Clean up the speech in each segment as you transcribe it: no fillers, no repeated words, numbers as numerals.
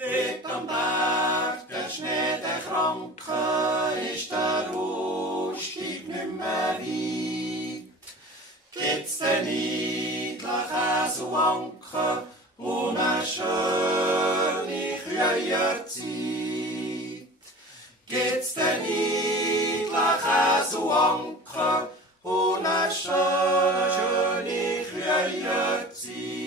Weht am Berg der Schnee der Kranken, ist der Ausstieg nicht mehr weit. Gibt's denn niedlich Käse und Anken und eine schöne Kücherzeit? Gibt's denn niedlich Käse und Anken und eine schöne Kücherzeit?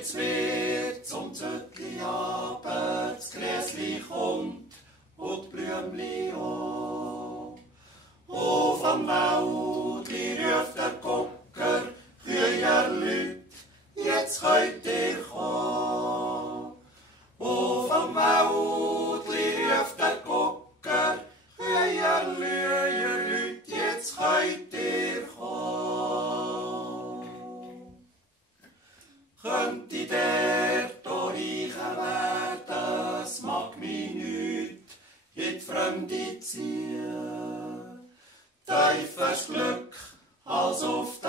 Jetzt wird zum Zöttli aber das Gräsli kommt und die Blümli auch. Auf am Wäldli ruft der Gucker, Küherlüt, jetzt könnt ihr kommen. Auf am Wäldli ruft der Gucker, Küherlüt, jetzt könnt ihr kommen. Könnte der reicher werden, es mag mich nicht in die Fremde ziehen. Tiefes Glück als auf